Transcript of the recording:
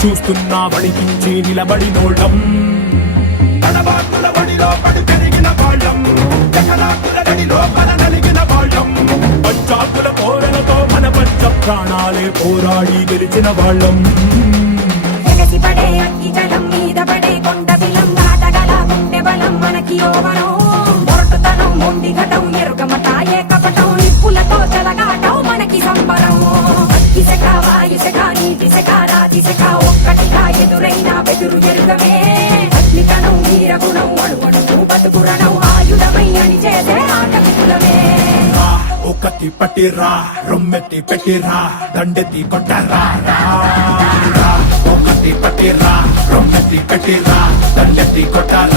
చూస్తున్నా వడికించి నిలబడినోళ్ళం, తడబాటుల వడిలో పడి పెరిగిన వాళ్ళం, జగనాకుల గడిలో మన నలిగిన వాళ్ళం, పంచాకుల కోరలతో మన పంచ ప్రాణాలే పోరాడి గెలిచిన వాళ్ళం. ఎగసిపడే అగ్గి జలం మీద పడే కొండ బిలం దాటగల గుండె బలం మనకి ఓవరం, మొరటుతనం మొండిగటం ఎరుగమట ఏకపటం నిప్పులతో చెలగాటం మనకి సంబరం. ఇసక వాయుసక నీటిసక రాతిసక ఒక్కటిగా ఎదురైన బెదురు ఎరుగమే, అగ్నికణం వీరగుణం అణువణువు బతుకురణం ఆయుధమై అని చేసే ఆటవికులమే. ఒకటి పట్టిరా రొమ్మెత్తి పెట్టిరా దండెత్తి కొట్టరా, ఒకటి పట్టిరా రొమ్మెత్తి పెట్టిరా దండెత్తి కొట్టరా.